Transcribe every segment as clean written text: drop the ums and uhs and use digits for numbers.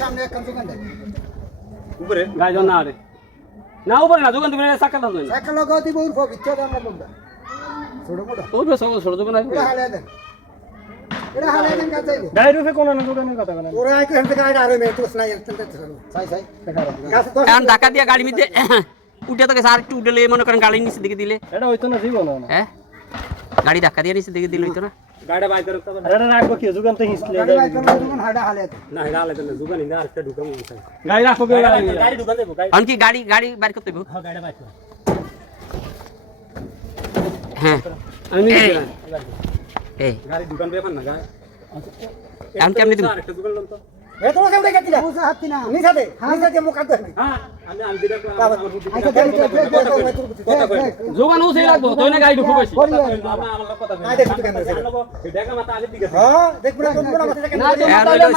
সামনে একটা দোকান দেয় উপরে গাইজন না রে না উপরে না দোকান তুমি সাকাল দাও না সাইকেল লাগাও দিব উর্ফ ভিতরে দাম না বন্ধা ছোট মোটা ওই সব ছোট দোকান আছে এটা হালে দেন এটা হালে দেন কাছে গাড়ি রুফে কোন না দোকানের কথা বলেন ওরা আইকে হেনতে গাড়ি আর মে তোস নাই এত সাই সাই গাছ তো এখন ধাক্কা দিয়া গাড়ি মধ্যে উঠে তো গেছে আর একটু উঠলে মনে করেন গাড়ি নিচে দিকে দিলে এটা হইতো না জীবন না হ্যাঁ গাড়ি ধাক্কা দিয়ে নিচে দিকে দিলে হইতো না গাড়ি বাইক করতে আর এটা রাখবো কি দোকান তো হিসলে গাড়ি বাইক করে দোকান হাড়া হালে না এটা আলাদা না দোকান ইন্দা আরেকটা ঢুকাম গাড়ি রাখো গাড়ি ঢুকান দেবো গাড়ি এখন কি গাড়ি গাড়ি বাইর করতে হবে হ্যাঁ গাড়ি বাইক হ্যাঁ আমি নিয়ে এই গাড়ি ঢুকান বেফান না গাড়ি এখন কেমনি তুমি আরেকটা দোকান লন তো এ তোমার কেমন দেখাচ্ছিলা বুঝা হাতি না নিছাতে নিছাতে মুখ কাটতে হ্যাঁ আমি দিটা আচ্ছা দেখ দোকান উসে লাগবো তুই না গাড়ি ঢুকো বেশি আমার কথা আই দেখ কেন দেখা মাথা আগে দিকে হ্যাঁ দেখব না কোন মাথা থেকে না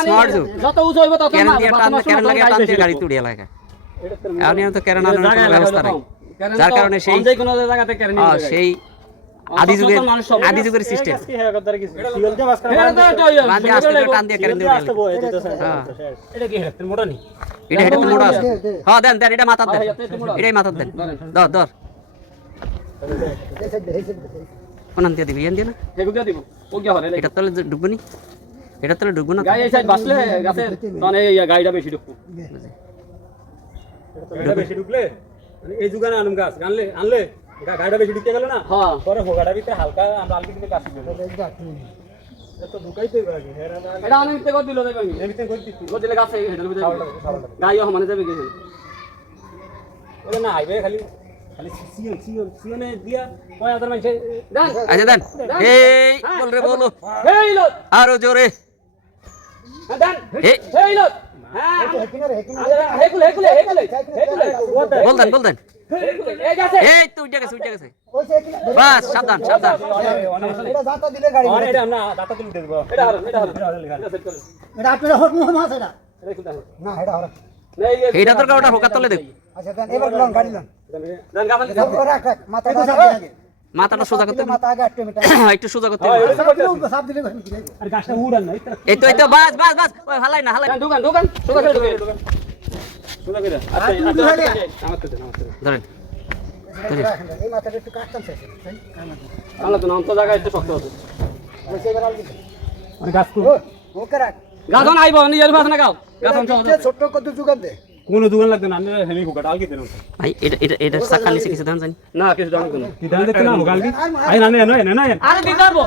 স্মার্ট জো যত উঁচু হইব তত কেন দিয়ে টান কেন লাগে টান দিয়ে গাড়ি তুড়িয়ে লাগে এখন তো কেন আনার কোনো ব্যবস্থা নাই যার কারণে সেই যে কোনো জায়গাতে কেন সেই আদি যুগের সিস্টেম কি হ্যাঁ কথা কি সিগল দিয়ে বাস বাঁধে আসতে টান দিয়ে কেন দিয়ে আসতে বই দিতে হ্যাঁ এটা কি হেড মোটা নি এটা হেডে মোড়া আছে হ্যাঁ দেন দেন এটা মাথার দেন এটাই মাথার দেন ধর ধর কোন দিয়ে দিবি দিয়ে না হেগু দিয়ে দিব ও কি হবে এটা তলে ঢুকবো নি এটা তলে ঢুকবো না গাড়ি এই সাইড বাসলে গাছে তখন এই গাড়িটা বেশি ঢুকবো এটা বেশি ঢুকলে মানে এই দোকানে আনম গাছ আনলে গাড়িটা বেশি ঢুকে গেল না হ্যাঁ পরে হোগাটা ভিতরে হালকা আমরা আলকি দিতে কাজ দিবে তো ঢুকাইতেই পারি এটা অনেক মিথ্যে করে দিল দেখো এমনিতে কই দিছি ও দিলে গাছে হেডের ভিতরে গাড়ি সমানে যাবে কি ওটা না হাইবে খালি খালি সিওনে দিয়া 5000 মানুষ দেন আচ্ছা দেন এই বল রে বলো এই লোক আরো জোরে দেন এই এই লোক হ্যাঁ হেকিনারে হেকিনারে বল দেন বল দেন এই গাছে এই তো উঠে গেছে ওই যে হেকিনা বাস সাবধান সাবধান এটা জাতা দিলে গাড়ি আর এটা না দাতা তুলে দেব এটা হারো এটা সেট করে এটা আপনারা হট মুহ মাছ এটা এটা খুলতে হবে না এটা হরা এই এইটা তোর ওটা হোকা তলে দেব আচ্ছা দেন এবার লন গাড়ি লন দেন গাবান রাখ রাখ মাথা আগে মাথাটা সোজা করতে মাথা আগে 8 মিটার একটু সোজা করতে হবে। সাপ দিলে গাড়ি কি আর গাছটা উড়ান না এই তো বাস বাস বাস ওই হালাই না হালাই দোকান সোজা করে দোকান সোজা করে আচ্ছা আমার তো দেন ধরেন এই মাথাটা একটু কাটতাম শেষ আমরা তো নাম তো জায়গা একটু শক্ত আছে ওই সেবার আলবি আর গাছ ওকে রাখ গাজন আইব নিজের ভাষা না গাও গাজন ছোট কত দোকান দে কোন দোকান লাগবে না আমি হেমি হোগাটা আলকি দেন ভাই এটা সাকা নিচে কিছু ধান জানি না কিছু জানো না কি দান দেখতে না হোগালকি আই না না আরে দিতে পারবো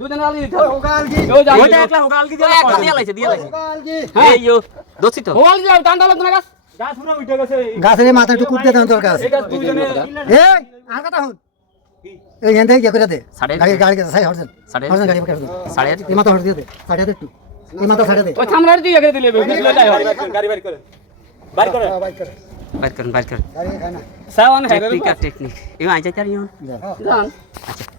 দুদিন আলি দিতে পারবো ওগালগি ওই যাই ওইটা একলা হোগালকি দিয়ে লাইছে ওগালগি এই ইয়ো দোষিত ওয়াল যাও টান্ডা লাগতো না গাছ গাছ পুরো উঠে গেছে গাছের মাথা একটু কুটতে দাও দরকার আছে এই গাছ দুইজনে এই আর কথা হন এই এখান থেকে করে দে সাড়ে গাড়ি গাড়ি সাই হরছেন সাড়ে হরছেন গাড়ি করে দে সাড়ে এই মাথা হর দিয়ে দে সাড়ে দে একটু এই মাথা সাড়ে দে ওই থামলার দিয়ে দিলে বুঝলে তাই হয় গাড়ি বাড়ি করে বাড়ি করে বাইক করে বাইর করেন গাড়ি খায় না সাওয়ান হ্যাঁ টেকনিক এই আই যাইতার ইয়ো জান আচ্ছা